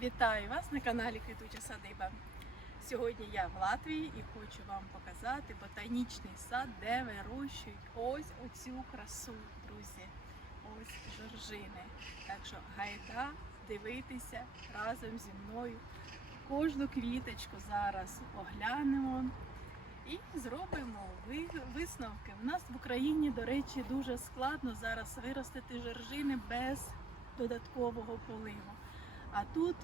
Вітаю вас на каналі Квітуча Садиба. Сьогодні я в Латвії і хочу вам показати ботанічний сад, де вирощують ось оцю красу, друзі. Ось жоржини. Так що гайда дивитися разом зі мною. Кожну квіточку зараз оглянемо і зробимо висновки. У нас в Україні, до речі, дуже складно зараз виростити жоржини без додаткового поливу. А тут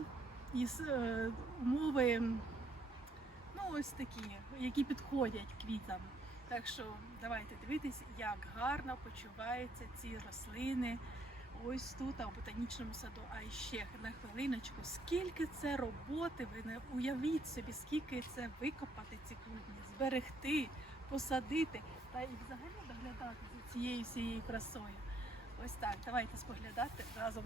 із е, умови ну, ось такі, які підходять квітам. Так що давайте дивитись, як гарно почуваються ці рослини ось тут, а в ботанічному саду. А ще на хвилиночку, скільки це роботи, ви не уявіть собі, скільки це викопати ці клубні, зберегти, посадити та і взагалі доглядати за цією всією красою. Ось так, давайте споглядати разом.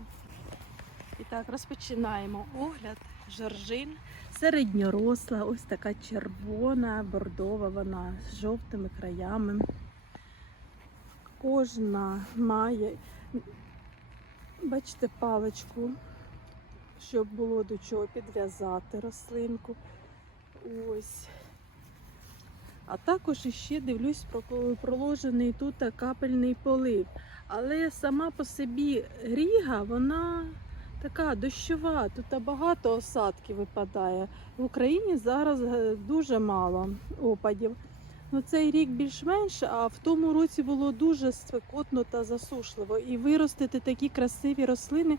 І так, розпочинаємо огляд жоржин. Середньоросла, ось така червона, бордова, вона з жовтими краями. Кожна має, бачите, паличку, щоб було до чого підв'язати рослинку. Ось. А також іще дивлюсь про- проложений тут капельний полив. Але сама по собі ріга, вона така дощова, тут багато осадків випадає. В Україні зараз е, дуже мало опадів. Ну, цей рік більш-менш, а в тому році було дуже спекотно та засушливо. І виростити такі красиві рослини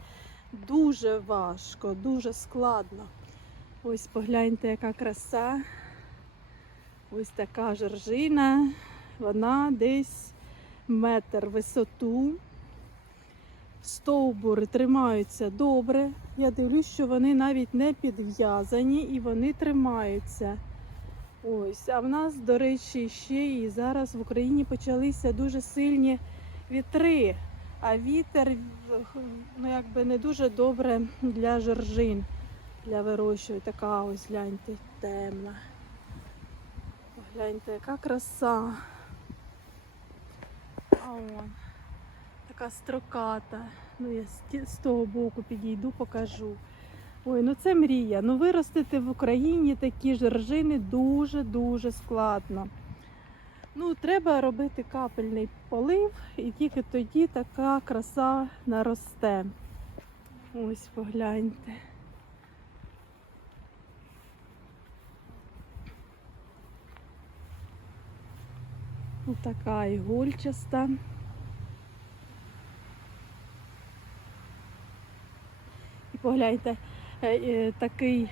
дуже важко, дуже складно. Ось погляньте, яка краса. Ось така жоржина. Вона десь метр висоту. Стовбури тримаються добре. Я дивлюсь, що вони навіть не підв'язані і вони тримаються. Ось, а в нас, до речі, ще і зараз в Україні почалися дуже сильні вітри. А вітер ну, якби не дуже добре для жоржин, для вирощування. Така ось гляньте, темна. Гляньте, яка краса. А он така строката. Ну, я з того боку підійду, покажу. Ой, ну це мрія. Ну виростити в Україні такі жоржини дуже-дуже складно. Ну, треба робити капельний полив, і тільки тоді така краса наросте. Ось погляньте. Ось така ігольчаста. Погляньте, е, е, такий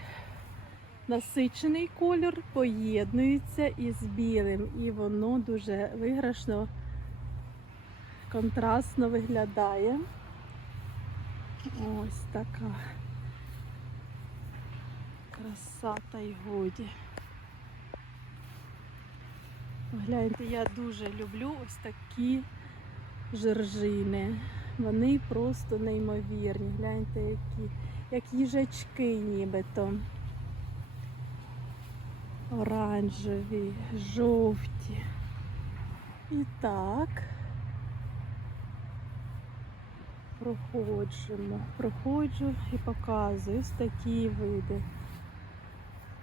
насичений колір поєднується із білим, і воно дуже виграшно, контрастно виглядає. Ось така краса та й годі. Гляньте, я дуже люблю ось такі жоржини. Вони просто неймовірні. Гляньте, які, як їжачки нібито. Оранжеві, жовті. І так. Проходжимо, проходжу і показую ось такі види.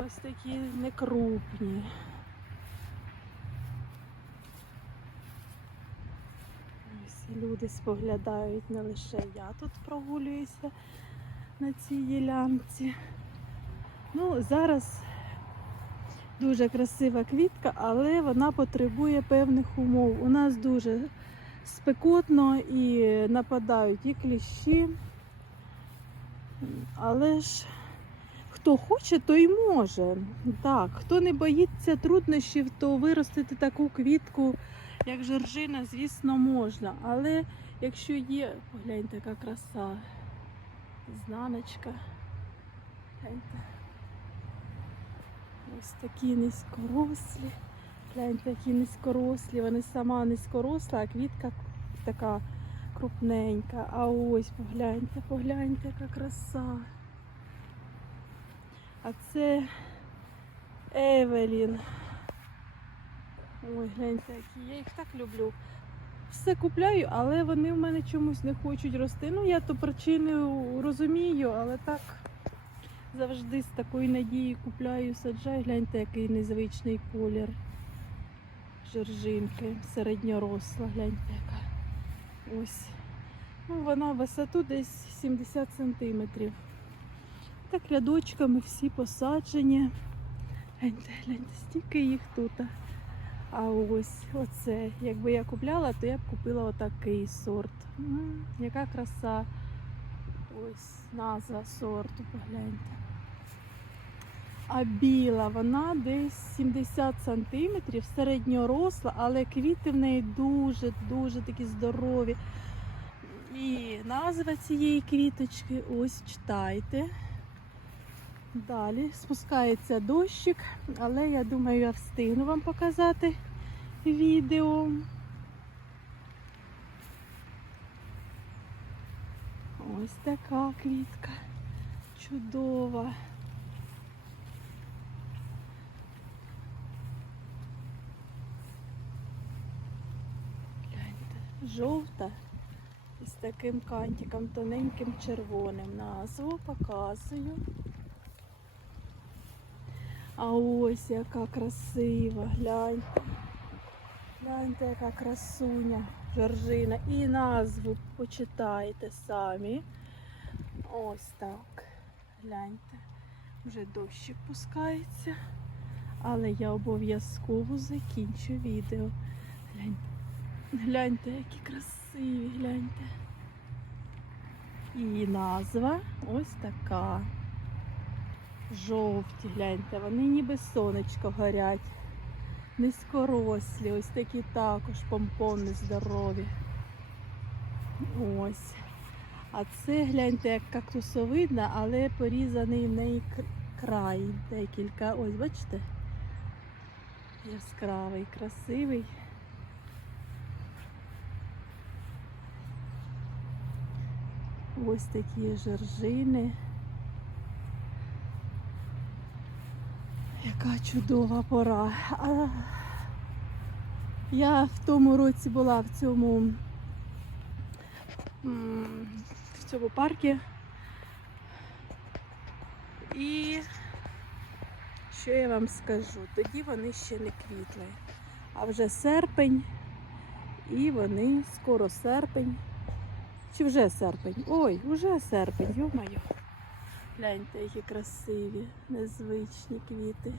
Ось такі некрупні. Ось і люди споглядають не лише я тут прогулююся на цій ділянці. Ну, зараз дуже красива квітка, але вона потребує певних умов. У нас дуже спекотно і нападають і кліщі. Але ж хто хоче, той може. Так, хто не боїться труднощів, то виростити таку квітку, як жоржина, звісно, можна. Але якщо є, погляньте, яка краса, знаночка. Гляньте. Ось такі низькорослі. Гляньте, які низькорослі. Вони сама низькоросла, а квітка така крупненька. А ось погляньте, погляньте, яка краса. А це Евелін. Ой, гляньте, які. Я їх так люблю. Все купляю, але вони в мене чомусь не хочуть рости. Ну, я то причини розумію, але так завжди з такою надією купляю, саджаю. Гляньте, який незвичний колір. Жоржинки, середньоросла, гляньте яка. Ось. Ну, вона висоту десь 70 сантиметрів. Так рядочками всі посаджені. Гляньте, гляньте, стільки їх тут. А ось оце. Якби я купляла, то я б купила отакий сорт. М, яка краса. Ось назва сорту, погляньте. А біла, вона десь 70 сантиметрів, середньоросла, але квіти в неї дуже-дуже такі здорові. І назва цієї квіточки ось читайте. Далі спускається дощик, але я думаю, я встигну вам показати відео. Ось така квітка чудова. Гляньте, жовта з таким кантиком тоненьким червоним. Назву показую. А ось яка красива, гляньте. Гляньте, яка красуня, жоржина. І назву почитайте самі. Ось так. Гляньте. Вже дощик пускається. Але я обов'язково закінчу відео. Гляньте. Гляньте, які красиві, гляньте. І назва ось така. Жовті, гляньте, вони ніби сонечко горять. Низькорослі, ось такі також помпони здорові. Ось. А це гляньте, як кактусовидна, але порізаний в неї край декілька. Ось, бачите? Яскравий, красивий. Ось такі жоржини. Яка чудова пора. А я в тому році була в цьому, в цьому парку. І що я вам скажу? Тоді вони ще не квітли. А вже серпень, і вони скоро серпень. Чи вже серпень? Ой, вже серпень, йо-моє. Гляньте, які красиві, незвичні квіти.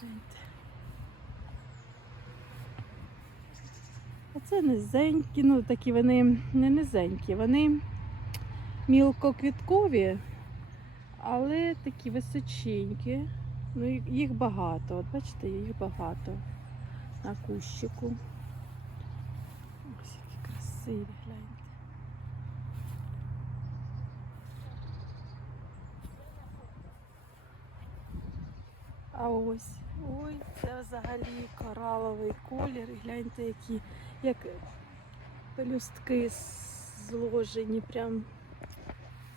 Гляньте. А це низенькі, ну такі вони не низенькі, вони мілкоквіткові, але такі височенькі. Ну, їх багато. От бачите, їх багато на кущику. Ось які красиві, гляньте. А ось, ой, це взагалі кораловий колір. Гляньте, які як пелюстки зложені, прям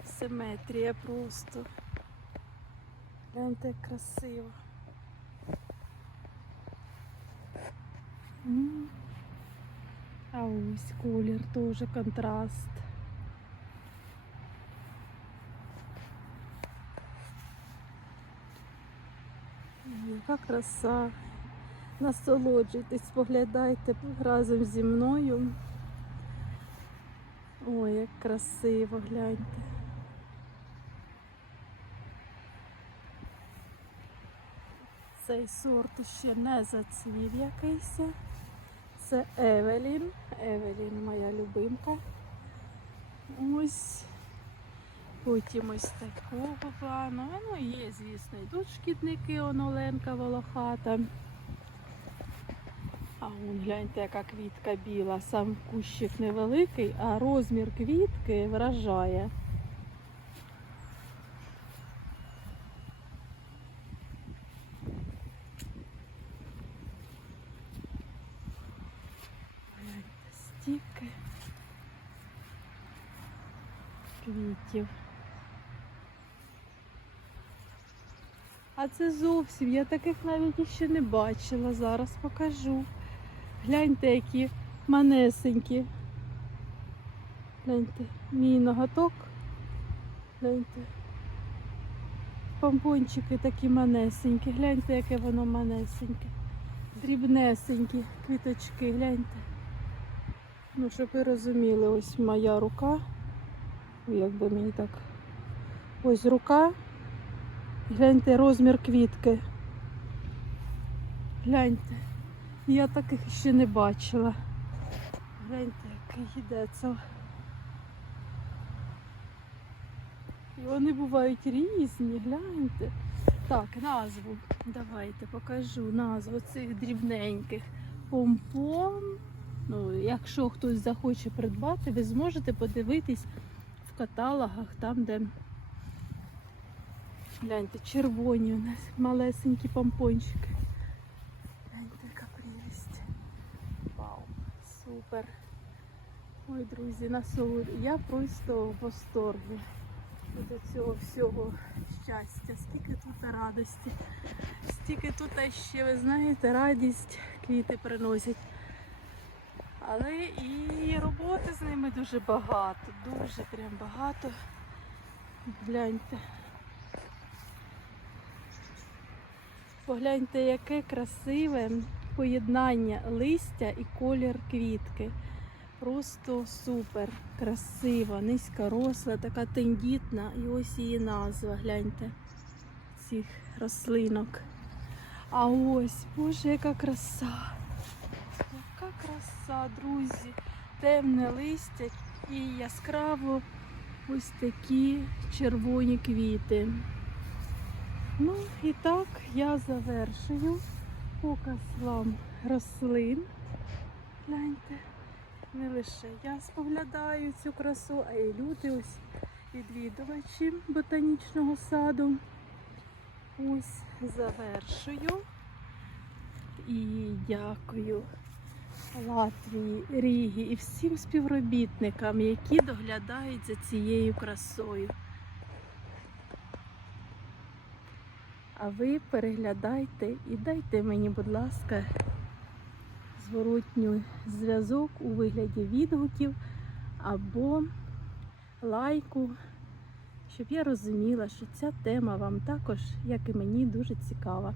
симетрія просто. Гляньте, як красиво. А ось колір теж контраст. Яка краса. Насолоджуйтесь, поглядайте разом зі мною. Ой, як красиво, гляньте. Цей сорт ще не зацвів якийсь. Це Евелін. Евелін моя любимка. Ось. Потім ось такого плану. Ну, є, звісно, тут шкідники, он Оленка волохата. А вон гляньте, яка квітка біла. Сам кущик невеликий, а розмір квітки вражає. Гляньте, квітів. Це зовсім, я таких навіть іще не бачила. Зараз покажу. Гляньте, які манесенькі. Гляньте, мій ноготок. Гляньте. помпончики такі манесенькі. Гляньте, яке воно манесеньке. Дрібнесенькі квіточки, гляньте. Ну, щоб ви розуміли, ось моя рука. Ой, Як би мені так. Ось рука. Гляньте розмір квітки. Гляньте. Я таких ще не бачила. Гляньте, який децел. І вони бувають різні, гляньте. Так, назву. Давайте покажу назву цих дрібненьких. Помпом. Ну, якщо хтось захоче придбати, ви зможете подивитись в каталогах, там, де гляньте, червоні у нас малесенькі помпончики. Гляньте, яка прелість. Вау, супер. Ой, друзі, насолод. Я просто в восторгі до цього всього щастя. Скільки тут радості, стільки тут ще, ви знаєте, радість квіти приносять. Але і роботи з ними дуже багато, дуже прям багато. Гляньте. Погляньте, яке красиве поєднання листя і колір квітки. Просто супер, красива, низькоросла, така тендітна. І ось її назва, гляньте, цих рослинок. А ось, боже, яка краса! Яка краса, друзі! Темне листя і яскраво ось такі червоні квіти. Ну і так я завершую показ вам рослин. Гляньте, не лише я споглядаю цю красу, а й люди, ось відвідувачі ботанічного саду. Ось завершую. І дякую Латвії, Рігі і всім співробітникам, які доглядають за цією красою. А ви переглядайте і дайте мені, будь ласка, зворотню зв'язок у вигляді відгуків або лайку, щоб я розуміла, що ця тема вам також, як і мені, дуже цікава.